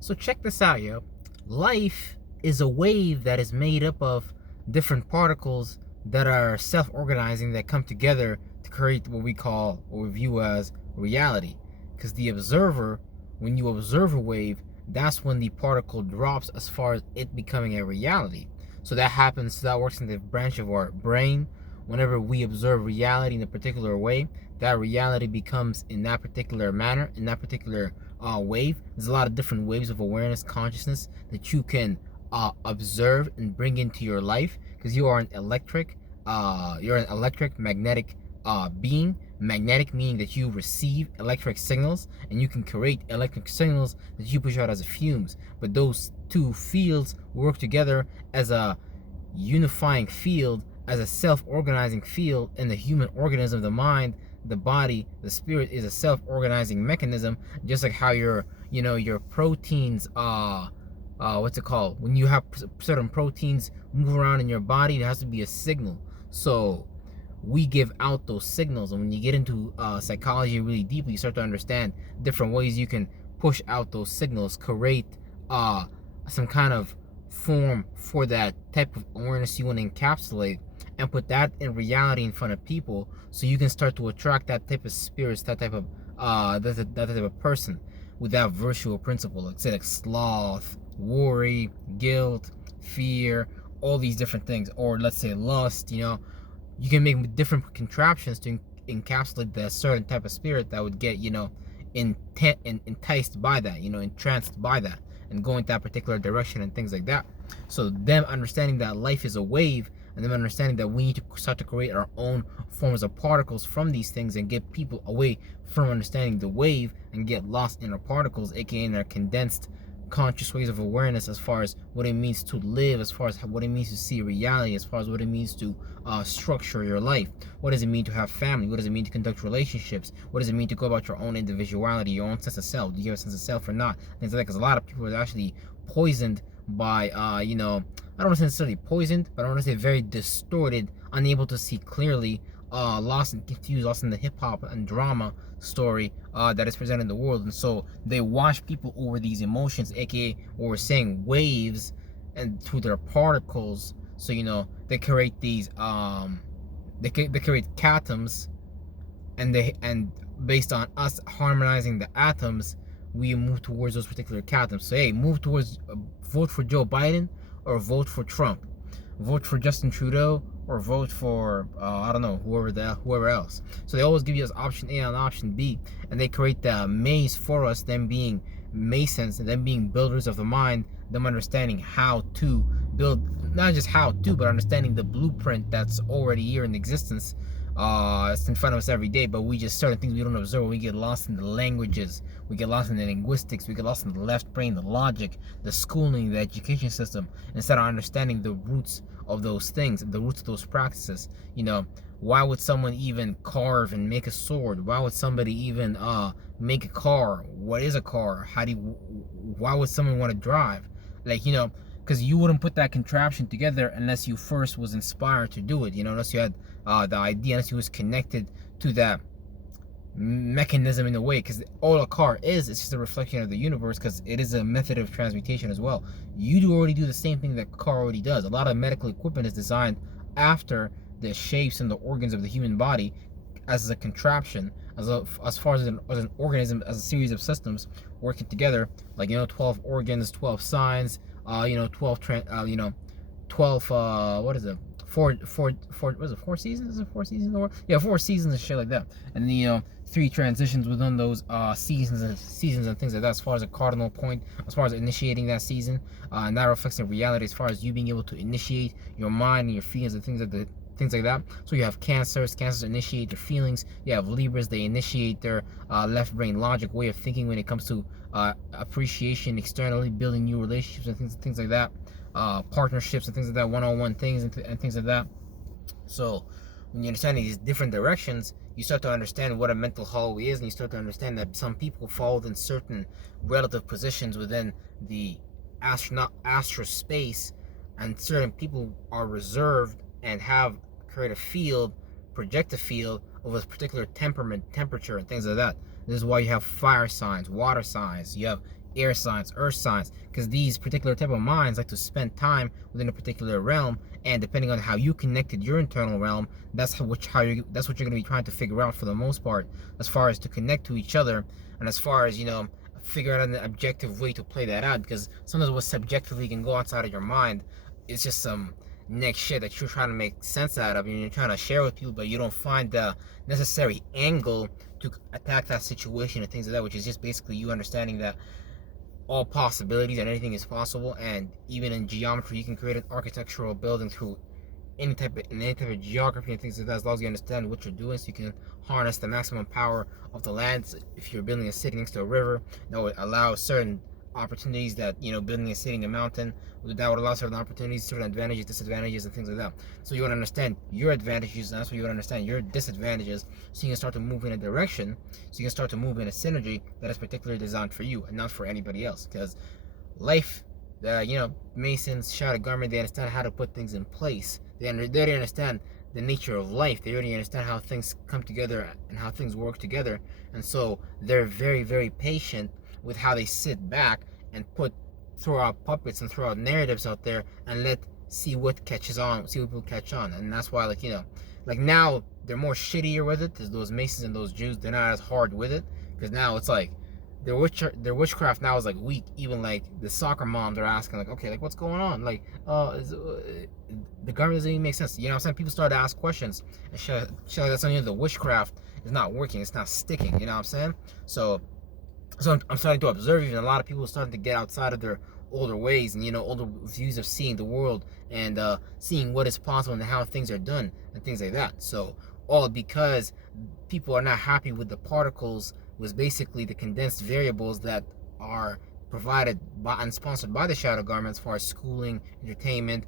So check this out, yo. Life is a wave that is made up of different particles that are self-organizing that come together to create what we view as reality. Because the observer, when you observe a wave, that's when the particle drops as far as it becoming a reality. So that works in the branch of our brain. Whenever we observe reality in a particular way, that reality becomes in that particular manner, in that particular wave. There's a lot of different waves of awareness, consciousness that you can observe and bring into your life, because you're an electric magnetic being. Magnetic meaning that you receive electric signals, and you can create electric signals that you push out as fumes. But those two fields work together as a unifying field, as a self-organizing field. In the human organism, the mind, the body, the spirit is a self-organizing mechanism, just like how your proteins what's it called, when you have certain proteins move around in your body, there has to be a signal. So we give out those signals, and when you get into psychology really deeply, you start to understand different ways you can push out those signals, create some kind of form for that type of awareness you want to encapsulate, and put that in reality in front of people, so you can start to attract that type of spirits, that type of that type of person with that virtual principle, like say like sloth, worry, guilt, fear, all these different things, or let's say lust. You can make different contraptions to encapsulate the certain type of spirit that would get enticed by that, entranced by that, and go in that particular direction and things like that. So them understanding that life is a wave, and them understanding that we need to start to create our own forms of particles from these things, and get people away from understanding the wave and get lost in our particles, aka in our condensed conscious ways of awareness, as far as what it means to live, as far as what it means to see reality, as far as what it means to structure your life. What does it mean to have family? What does it mean to conduct relationships? What does it mean to go about your own individuality, your own sense of self? Do you have a sense of self or not? Things like that, because a lot of people are actually poisoned by I don't want to necessarily poisoned, but I want to say very distorted, unable to see clearly, lost and confused, lost in the hip hop and drama story that is presented in the world. And so they wash people over these emotions, aka what we're saying, waves, and through their particles. So they create these they create catoms, and based on us harmonizing the atoms, we move towards those particular catoms. So hey, move towards vote for Joe Biden or vote for Trump, vote for Justin Trudeau or vote for I don't know, whoever else. So they always give you as option A and option B, and they create the maze for us, them being masons and them being builders of the mind, them understanding how to build, not just how to, but understanding the blueprint that's already here in existence. It's in front of us every day, but we just, certain things we don't observe. We get lost in the languages, we get lost in the linguistics, we get lost in the left brain, the logic, the schooling, the education system, instead of understanding the roots of those things, the roots of those practices. Why would someone even carve and make a sword? Why would somebody even make a car? What is a car? Why would someone want to drive? Because you wouldn't put that contraption together unless you first was inspired to do it, unless you had the idea, unless you was connected to that mechanism in a way. Because all a car is just a reflection of the universe, because it is a method of transmutation as well. You already do the same thing that car already does. A lot of medical equipment is designed after the shapes and the organs of the human body, as a contraption, as far as an organism, as a series of systems working together, like 12 organs, 12 signs, 12 what is it, four what is it, 4 seasons? Is it 4 seasons or yeah, 4 seasons and shit like that. And then 3 transitions within those seasons and things like that, as far as a cardinal point, as far as initiating that season, and that reflects in reality, as far as you being able to initiate your mind and your feelings and things like that. So you have cancers initiate their feelings. You have Libras, they initiate their left brain logic way of thinking when it comes to appreciation externally, building new relationships and things like that, partnerships and things like that, one-on-one things and things like that. So when you understand these different directions, you start to understand what a mental hallway is, and you start to understand that some people fall in certain relative positions within the astral space, and certain people are reserved and create a field, project a field of a particular temperament, temperature, and things like that. This is why you have fire signs, water signs, you have air signs, earth signs, because these particular type of minds like to spend time within a particular realm, and depending on how you connected your internal realm, that's that's what you're going to be trying to figure out for the most part, as far as to connect to each other, and as far as figure out an objective way to play that out. Because sometimes what subjectively can go outside of your mind is just some next shit that you're trying to make sense out of, and you're trying to share with people, but you don't find the necessary angle to attack that situation and things like that, which is just basically you understanding that all possibilities and anything is possible. And even in geometry, you can create an architectural building through any type of geography and things like that, as long as you understand what you're doing, so you can harness the maximum power of the land. So if you're building a city next to a river, that would allow certain opportunities that, building a city in a mountain, that would allow certain opportunities, certain advantages, disadvantages, and things like that. So you want to understand your advantages, and that's what you want to understand your disadvantages, so you can start to move in a direction, so you can start to move in a synergy that is particularly designed for you and not for anybody else. Because life, Masons, Shadow Garment, they understand how to put things in place. They already understand the nature of life. They already understand how things come together and how things work together. And so they're very, very patient with how they sit back and throw out puppets and throw out narratives out there and see what catches on, see what people catch on. And that's why, like now they're more shittier with it. Those Masons and those Jews, they're not as hard with it, because now it's like their witchcraft now is like weak. Even like the soccer moms are asking, like, okay, like what's going on? Like, the government doesn't even make sense. You know what I'm saying? People start to ask questions, and shit like that's on the witchcraft is not working. It's not sticking. You know what I'm saying? So I'm starting to observe even a lot of people starting to get outside of their older ways and older views of seeing the world and seeing what is possible and how things are done and things like that. So all because people are not happy with the particles, was basically the condensed variables that are provided by and sponsored by the Shadow Garment, as far as schooling, entertainment,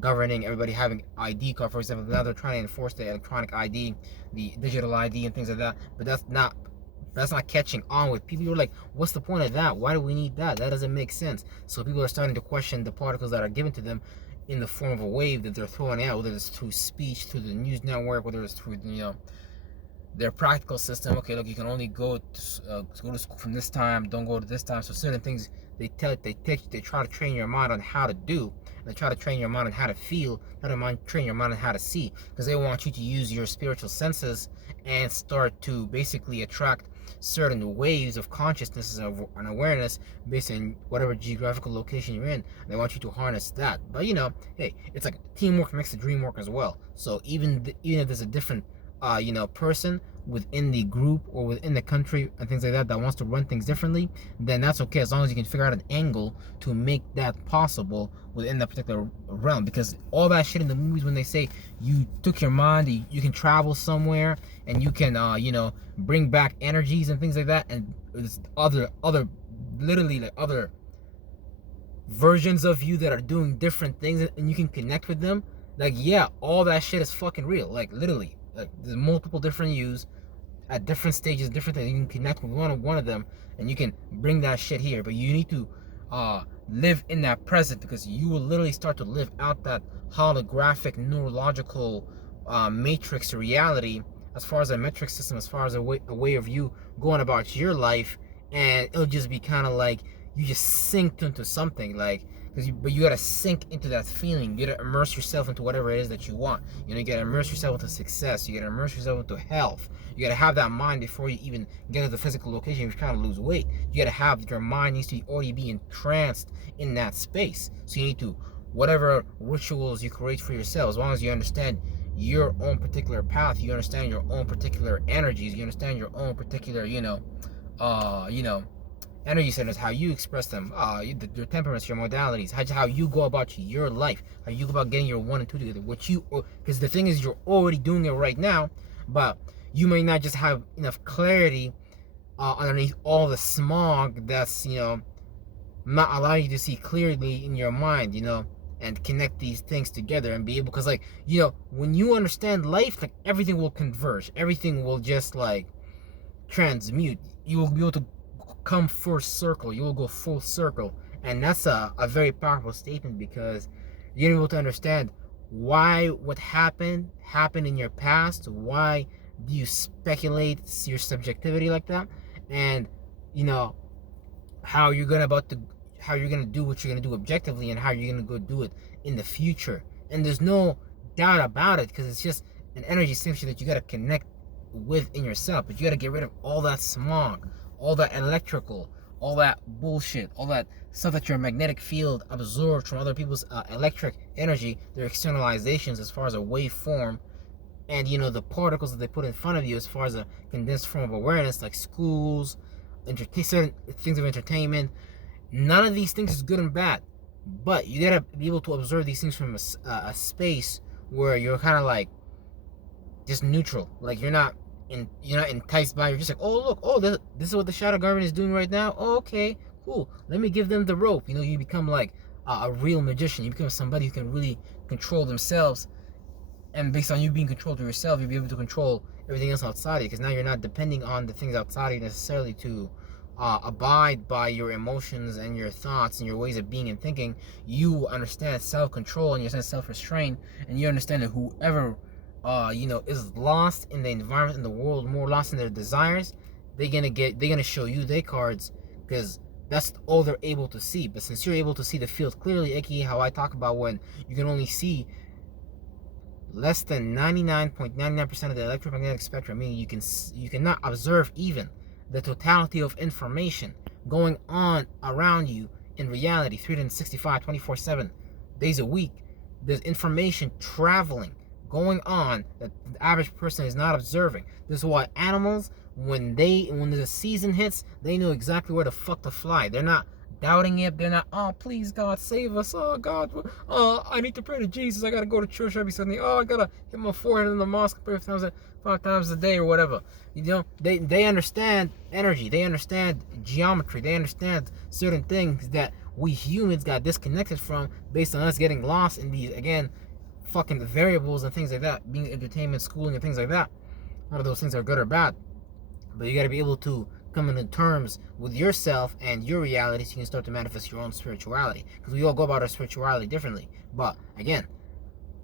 governing, everybody having ID card, for example. Now they're trying to enforce the electronic ID, the digital ID, and things like that. But that's not catching on with people. Who are like, what's the point of that? Why do we need that? That doesn't make sense. So people are starting to question the particles that are given to them in the form of a wave that they're throwing out, whether it's through speech, through the news network, whether it's through their practical system. Okay, look, you can only go to school from this time, don't go to this time. So certain things they try to train your mind on how to do. They try to train your mind on how to feel, train your mind on how to see, because they want you to use your spiritual senses and start to basically attract certain waves of consciousness and awareness based on whatever geographical location you're in. They want you to harness that. But hey, it's like teamwork makes the dream work as well. So even if there's a different person within the group or within the country and things like that wants to run things differently, then that's okay, as long as you can figure out an angle to make that possible within that particular realm. Because all that shit in the movies, when they say you took your mind, you can travel somewhere and you can bring back energies and things like that, and there's other literally like other versions of you that are doing different things and you can connect with them, like, yeah, all that shit is fucking real. Like literally, like there's multiple different yous at different stages, different things. You can connect with one of them and you can bring that shit here. But you need to live in that present, because you will literally start to live out that holographic neurological matrix reality, as far as a metric system, as far as a way of you going about your life. And it'll just be kind of like you just synced into something, like, but you gotta sink into that feeling. You gotta immerse yourself into whatever it is that you want. You gotta immerse yourself into success. You gotta immerse yourself into health. You gotta have that mind before you even get to the physical location. You're trying to lose weight. You gotta have your mind needs to already be entranced in that space. So you need to, whatever rituals you create for yourself, as long as you understand your own particular path, you understand your own particular energies, you understand your own particular, energy centers, how you express them, your temperaments, your modalities, how you go about your life, how you go about getting your 1 and 2 together. Because the thing is, you're already doing it right now, but you may not just have enough clarity underneath all the smog that's not allowing you to see clearly in your mind, and connect these things together and be able, because when you understand life, like everything will converge, everything will just like transmute. You will be able to come full circle. You will go full circle, and that's a very powerful statement, because you're able to understand why what happened in your past. Why do you speculate your subjectivity like that? And how you're gonna do what you're gonna do objectively, and how you're gonna go do it in the future. And there's no doubt about it, because it's just an energy signature that you gotta connect with in yourself. But you gotta get rid of all that smog, all that electrical, all that bullshit, all that stuff that your magnetic field absorbs from other people's electric energy, their externalizations as far as a waveform, and the particles that they put in front of you as far as a condensed form of awareness, like schools, certain things of entertainment. None of these things is good and bad, but you gotta be able to observe these things from a space where you're kind of like just neutral. Like you're not enticed by. You're just like, oh look, oh this is what the shadow government is doing right now. Oh, okay, cool. Let me give them the rope. You become like a real magician. You become somebody who can really control themselves, and based on you being controlled to yourself, you'll be able to control everything else outside of you. Because now you're not depending on the things outside of you necessarily to abide by your emotions and your thoughts and your ways of being and thinking. You understand self-control and you understand self-restraint, and you understand that whoever is lost in the environment, in the world, more lost in their desires, they're gonna show you their cards, because that's all they're able to see. But since you're able to see the field clearly, aka how I talk about when you can only see less than 99.99% of the electromagnetic spectrum, meaning you cannot observe even the totality of information going on around you in reality 365 24/7 days a week. There's information traveling, going on, that the average person is not observing. This is why animals, when the season hits, they know exactly where the fuck to fly. They're not doubting it. They're not, oh please God save us, oh God, I need to pray to Jesus, I gotta go to church every Sunday, oh I gotta hit my forehead in the mosque 5 times a day or whatever. They understand energy, they understand geometry, they understand certain things that we humans got disconnected from based on us getting lost in these, again, fucking variables and things like that, being entertainment, schooling, and things like that. None of those things are good or bad, but you got to be able to come into terms with yourself and your reality so you can start to manifest your own spirituality, because we all go about our spirituality differently. But again,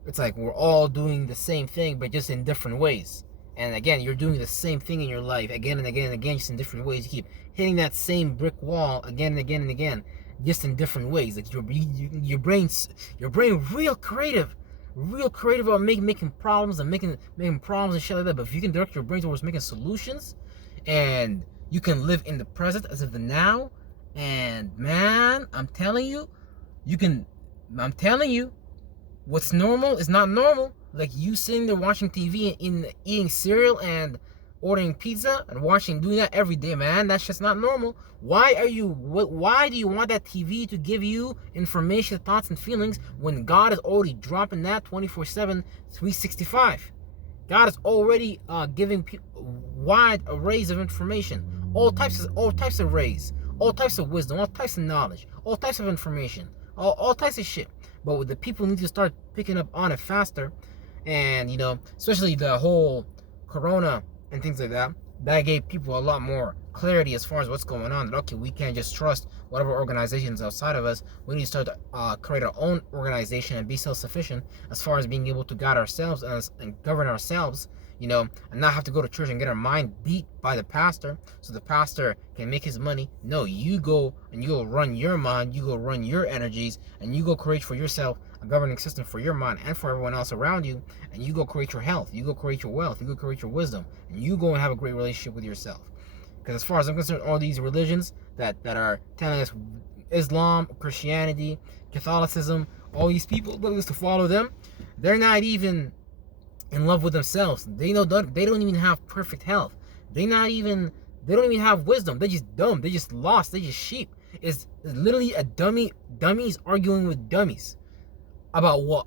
it's like we're all doing the same thing but just in different ways. And again, you're doing the same thing in your life again and again and again, just in different ways. You keep hitting that same brick wall again and again and again, just in different ways. Like your brain's real creative about making problems and making problems and shit like that. But if you can direct your brain towards making solutions, and you can live in the present as of the now, and man, I'm telling you, what's normal is not normal. Like you sitting there watching TV and eating cereal and ordering pizza and doing that every day, man, that's just not normal. Why do you want that TV to give you information, thoughts, and feelings when God is already dropping that 24/7, 365? God is already giving wide arrays of information, all types of rays, all types of wisdom, all types of knowledge, all types of information, all types of shit. But the people need to start picking up on it faster, and especially the whole Corona and things like that. That gave people a lot more clarity as far as what's going on. That okay, we can't just trust whatever organizations outside of us. We need to start to create our own organization and be self-sufficient as far as being able to guide ourselves and govern ourselves, and not have to go to church and get our mind beat by the pastor so the pastor can make his money. No, you go and you go run your mind, you go run your energies, and you go create for yourself a governing system for your mind and for everyone else around you, and you go create your health, you go create your wealth, you go create your wisdom, and you go and have a great relationship with yourself. Because as far as I'm concerned, all these religions that are telling us, Islam, Christianity, Catholicism, all these people telling us to follow them, they're not even in love with themselves. They don't even have perfect health. They don't even have wisdom. They're just dumb. They're just lost. They're just sheep. It's literally a dummies arguing with dummies about what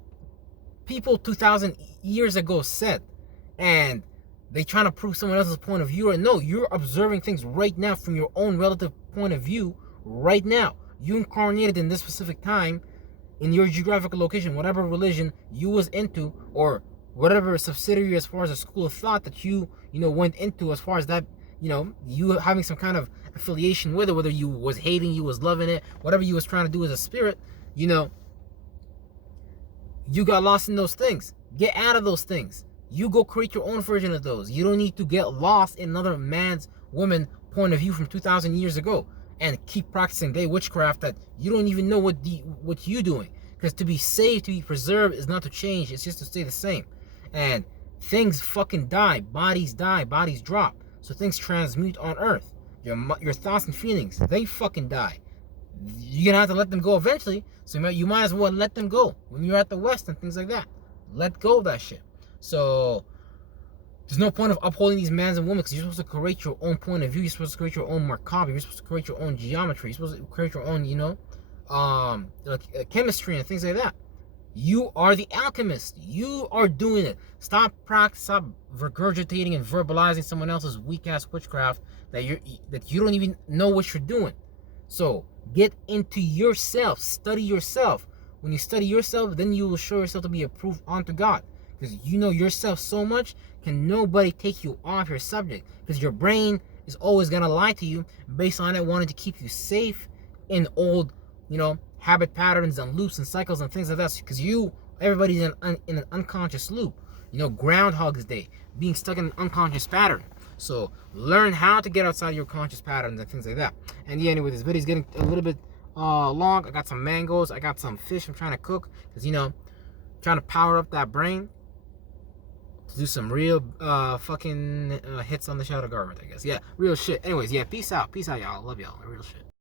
people 2,000 years ago said, and they trying to prove someone else's point of view. Or no, you're observing things right now from your own relative point of view right now. You incarnated in this specific time in your geographical location, whatever religion you was into, or whatever subsidiary as far as a school of thought that you went into, as far as that, you having some kind of affiliation with it, whether you was hating, you was loving it, whatever you was trying to do as a spirit, you got lost in those things. Get out of those things. You go create your own version of those. You don't need to get lost in another man's, woman point of view from 2,000 years ago. and keep practicing their witchcraft that you don't even know what you doing. Because to be saved, to be preserved, is not to change. It's just to stay the same. And things fucking die, bodies drop. So things transmute on Earth. Your thoughts and feelings, they fucking die. You're gonna have to let them go eventually. So you might as well let them go when you're at the West and things like that. Let go of that shit. So there's no point of upholding these men and women, because you're supposed to create your own point of view. You're supposed to create your own Markov. You're supposed to create your own geometry. You're supposed to create your own, chemistry and things like that. You are the alchemist. You are doing it. Stop regurgitating and verbalizing someone else's weak ass witchcraft that you don't even know what you're doing. So get into yourself. Study yourself. When you study yourself, then you will show yourself to be approved unto God. Because you know yourself so much, can nobody take you off your subject. Because your brain is always going to lie to you based on it wanting to keep you safe in old, habit patterns and loops and cycles and things like that. Because everybody's in an unconscious loop. Groundhog's Day, being stuck in an unconscious pattern. So learn how to get outside your conscious patterns and things like that. And yeah, anyway, this video is getting a little bit long. I got some mangoes. I got some fish I'm trying to cook. Because, trying to power up that brain to do some real fucking hits on the shadow garment, I guess. Yeah, real shit. Anyways, yeah, peace out. Peace out, y'all. Love y'all. Real shit.